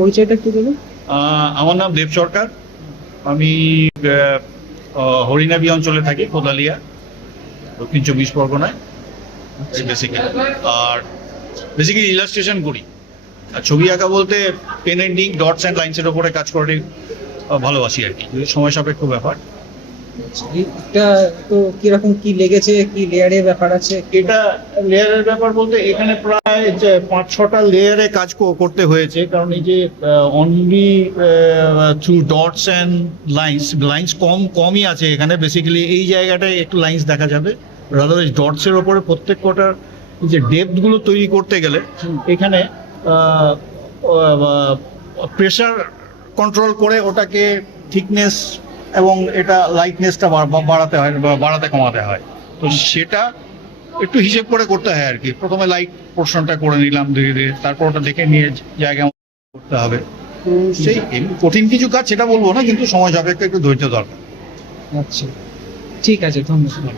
পরিচয়টা একটু বলুন। আমার নাম দেব সরকার। আমি হরিনাবি অঞ্চলে থাকি, কোদালিয়া, দক্ষিণ 24 পরগনায় বেসিক্যালি। আর বেসিক্যালি ইলাস্ট্রেশন করি। আর ছবি আঁকা বলতে pen and ink, dots and লাইন্সের ওপরে কাজ করে ভালোবাসি আর কি, সময় সাপেক্ষ ব্যাপার। এটা তো কিরকম কি লেগেছে, কি লেয়ারের ব্যাপার আছে? এটা লেয়ারের ব্যাপার বলতে এখানে প্রায় 5-6টা লেয়ারে কাজ করতে হয়েছে, কারণ এই যে only through dots and lines কমই আছে এখানে। বেসিক্যালি এই জায়গাটায় একটু লাইন্স দেখা যাবে, আদারওয়াইজ ডটসের ওপরে প্রত্যেক কটার যে ডেপথ গুলো তৈরি করতে গেলে এখানে প্রেশার কন্ট্রোল করে ওটাকে থিকনেস এবং এটা লাইটনেসটা বাড়াতে হয় বা বাড়াতে কমাতে হয়। তো সেটা একটু হিসেব করে করতে হয় আর কি। প্রথমে লাইট পোর্শনটা করে নিলাম ধীরে ধীরে, তারপর ওটা দেখে নিয়ে জায়গা করতে হবে। তো সেই কঠিন কিছু কাজ সেটা বলবো না, কিন্তু সময় সাপেক্ষে একটু ধৈর্য দরকার। আচ্ছা, ঠিক আছে, ধন্যবাদ।